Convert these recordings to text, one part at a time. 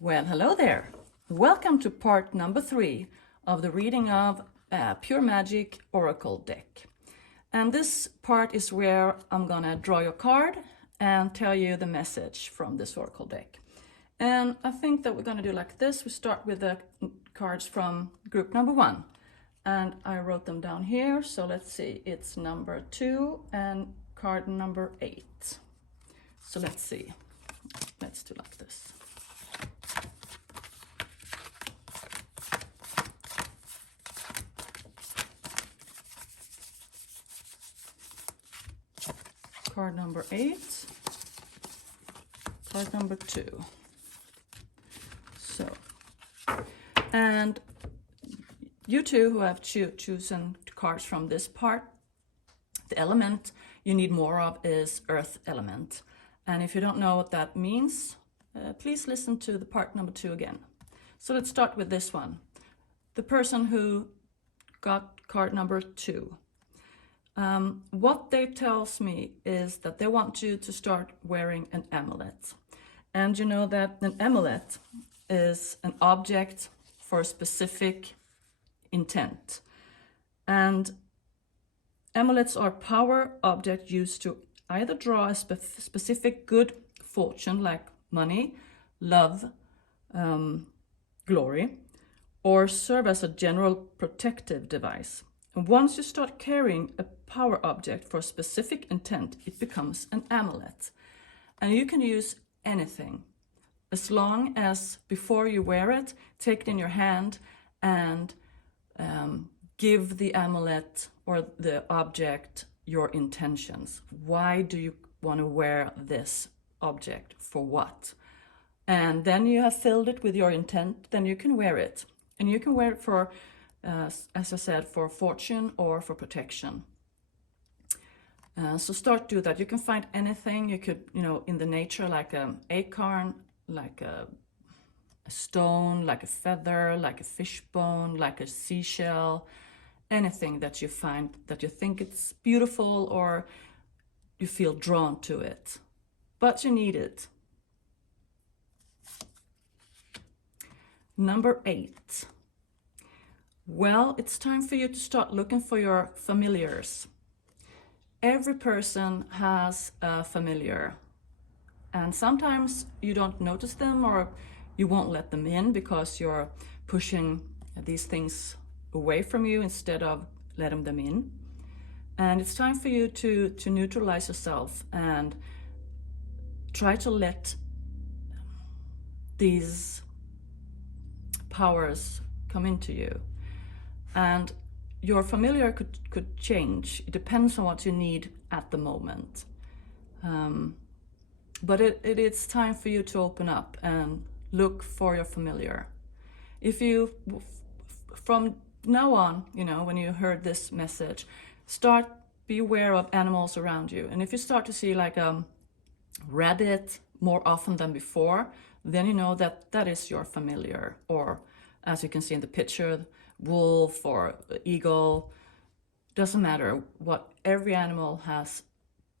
Well, hello there. Welcome to part number 3 of the reading of Pure Magic Oracle deck. And this part is where I'm gonna draw your card and tell you the message from this Oracle deck. And I think that we're gonna do like this. We start with the cards from group number 1. And I wrote them down here. So let's see, it's number 2 and card number 8. So let's see, let's do like this. Card number 8, card number 2. So, and you two who have chosen cards from this part, the element you need more of is earth element. And if you don't know what that means, please listen to the part number 2 again. So let's start with this one. The person who got card number 2. What they tells me is that they want you to start wearing an amulet. And you know that an amulet is an object for a specific intent. And amulets are power objects used to either draw a specific good fortune like money, love, glory, or serve as a general protective device. And once you start carrying a power object for a specific intent, it becomes an amulet. And you can use anything as long as before you wear it, take it in your hand and give the amulet or the object your intentions. Why do you want to wear this object? For what? And then you have filled it with your intent, then you can wear it. And you can wear it for as I said, for fortune or for protection. So start do that. You can find anything. You could, in the nature, like an acorn, like a stone, like a feather, like a fish bone, like a seashell, anything that you find that you think it's beautiful or you feel drawn to it. But you need it. Number 8. Well, it's time for you to start looking for your familiars. Every person has a familiar. And sometimes you don't notice them or you won't let them in because you're pushing these things away from you instead of letting them in. And it's time for you to neutralize yourself and try to let these powers come into you. And your familiar could change. It depends on what you need at the moment. But it's time for you to open up and look for your familiar. If you, from now on, when you heard this message, be aware of animals around you. And if you start to see like a rabbit more often than before, then you know that is your familiar. Or as you can see in the picture, wolf or eagle, doesn't matter what. Every animal has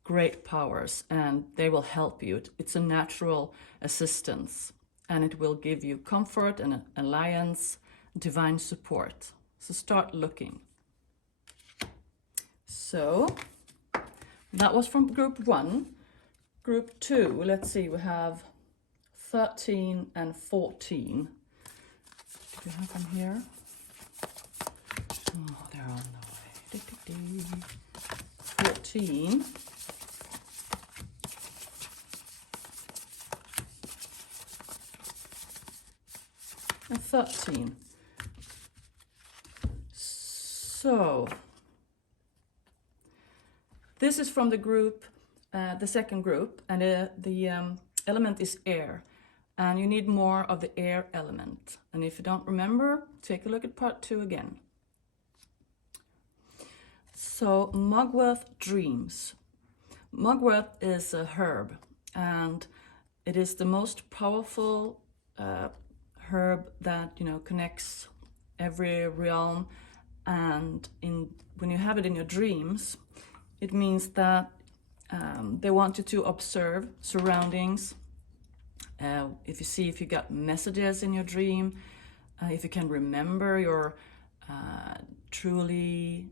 great powers and they will help you. It's a natural assistance and it will give you comfort and alliance, divine support. So start looking. So that was from group 1. Group 2, let's see, we have 13 and 14. Do you have them here? Oh, they're on the way. 14. And 13. So, this is from the group, the second group, and the element is air. And you need more of the air element. And if you don't remember, take a look at part 2 again. So mugwort dreams. Mugwort is a herb and it is the most powerful herb that connects every realm. And when you have it in your dreams, it means that they want you to observe surroundings if you see if you got messages in your dream, if you can remember your truly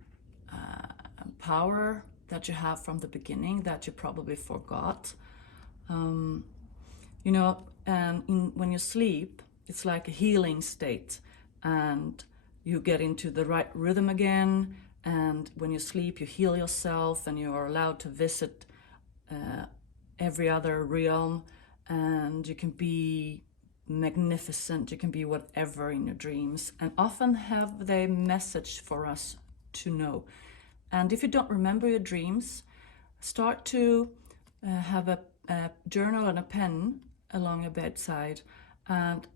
power that you have from the beginning that you probably forgot. You know, and when you sleep, it's like a healing state, and you get into the right rhythm again. And when you sleep, you heal yourself, and you are allowed to visit every other realm, and you can be magnificent, you can be whatever in your dreams, and often have they message for us to know. And if you don't remember your dreams, start to have a journal and a pen along your bedside, and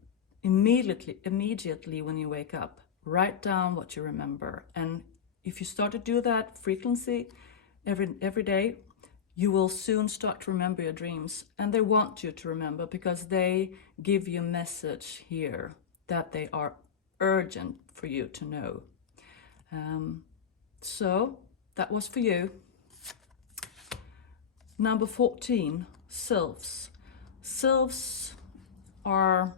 immediately when you wake up, write down what you remember. And if you start to do that frequency every day, you will soon start to remember your dreams. And they want you to remember because they give you a message here that they are urgent for you to know. So that was for you. Number 14, sylphs. Sylphs are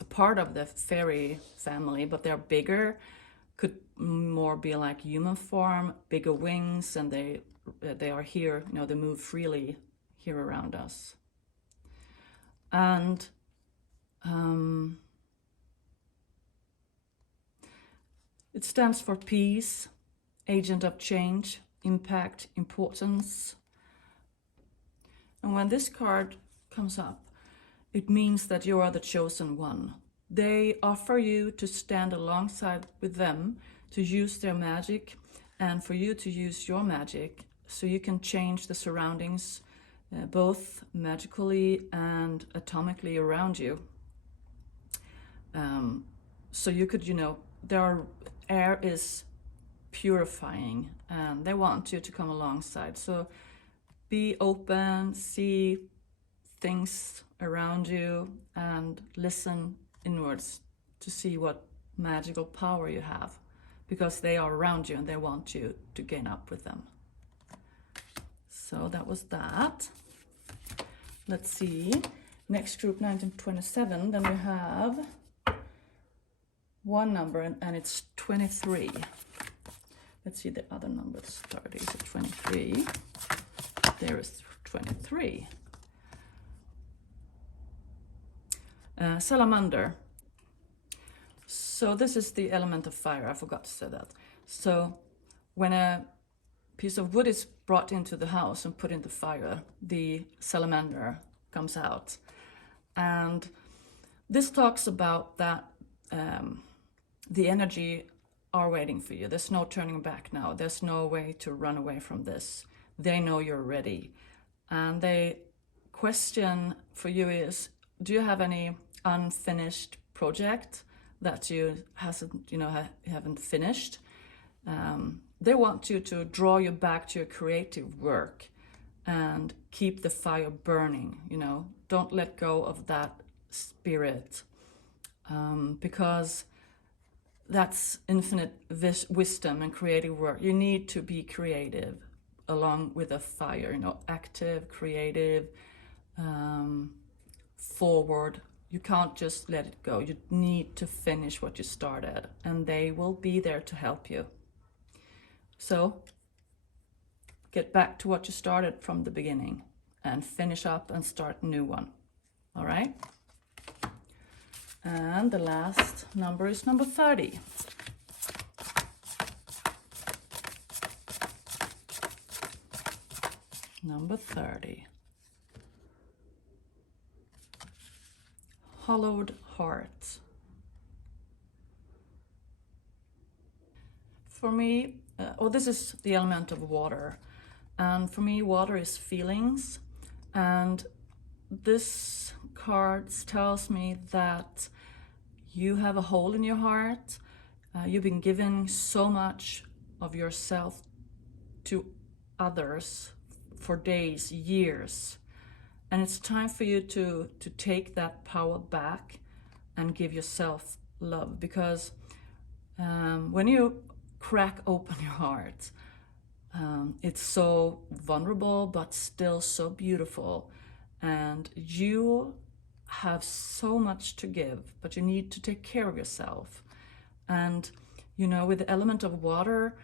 a part of the fairy family, but they're bigger, could more be like human form, bigger wings, and they are here, you know, they move freely here around us. And it stands for peace, agent of change, impact, importance. And when this card comes up, it means that you are the chosen one. They offer you to stand alongside with them, to use their magic, and for you to use your magic, so you can change the surroundings, both magically and atomically around you. So you could, you know, their air is purifying, and they want you to come alongside. So be open, see things around you, and listen inwards to see what magical power you have, because they are around you and they want you to gain up with them. So that was that. Let's see. Next group, 1927. Then we have one number, and it's 23. Let's see the other numbers. 30 is 23. There is 23. Salamander. So this is the element of fire. I forgot to say that. So when a piece of wood is brought into the house and put into fire, the salamander comes out. And this talks about that the energy are waiting for you. There's no turning back now. There's no way to run away from this. They know you're ready. And the question for you is, do you have any unfinished project that you haven't finished? They want you to draw you back to your creative work and keep the fire burning. You know, don't let go of that spirit, because that's infinite wisdom and creative work. You need to be creative along with a fire, you know, active, creative, forward. You can't just let it go. You need to finish what you started, and they will be there to help you. So get back to what you started from the beginning and finish up and start a new one. All right? And the last number is number 30. Number 30. Hollowed heart. For me, this is the element of water. And for me, water is feelings. And this card tells me that you have a hole in your heart. You've been giving so much of yourself to others for days, years. And it's time for you to take that power back and give yourself love. Because when you crack open your heart, it's so vulnerable, but still so beautiful. and you have so much to give, but you need to take care of yourself. And you know, with the element of water,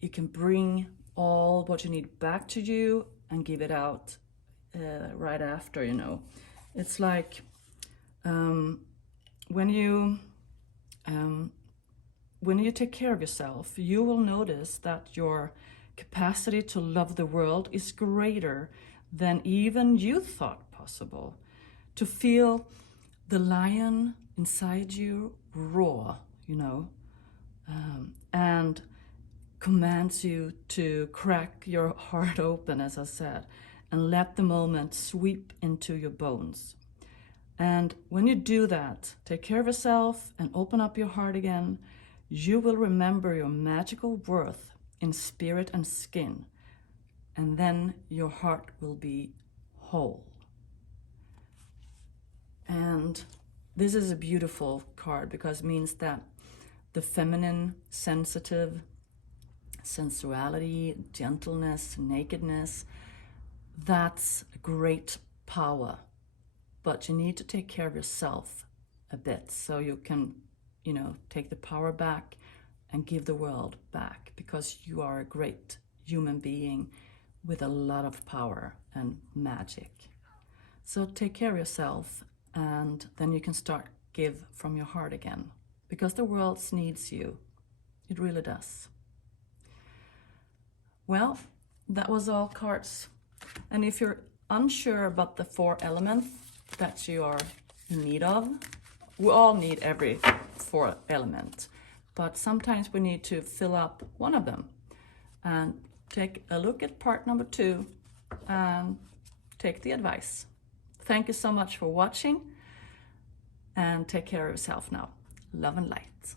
you can bring all what you need back to you and give it out right after, you know. It's like when you take care of yourself, you will notice that your capacity to love the world is greater than even you thought possible. To feel the lion inside you roar, you know, and commands you to crack your heart open, as I said, and let the moment sweep into your bones. And when you do that, take care of yourself and open up your heart again, you will remember your magical worth in spirit and skin, and then your heart will be whole. And this is a beautiful card because it means that the feminine, sensitive, sensuality, gentleness, nakedness, that's a great power. But you need to take care of yourself a bit so you can, you know, take the power back and give the world back, because you are a great human being with a lot of power and magic. So take care of yourself, and then you can start give from your heart again, because the world needs you. It really does. Well, that was all cards. And if you're unsure about the 4 elements that you are in need of, we all need every 4 element, but sometimes we need to fill up one of them. And take a look at part number 2 and take the advice. Thank you so much for watching, and take care of yourself now. Love and light.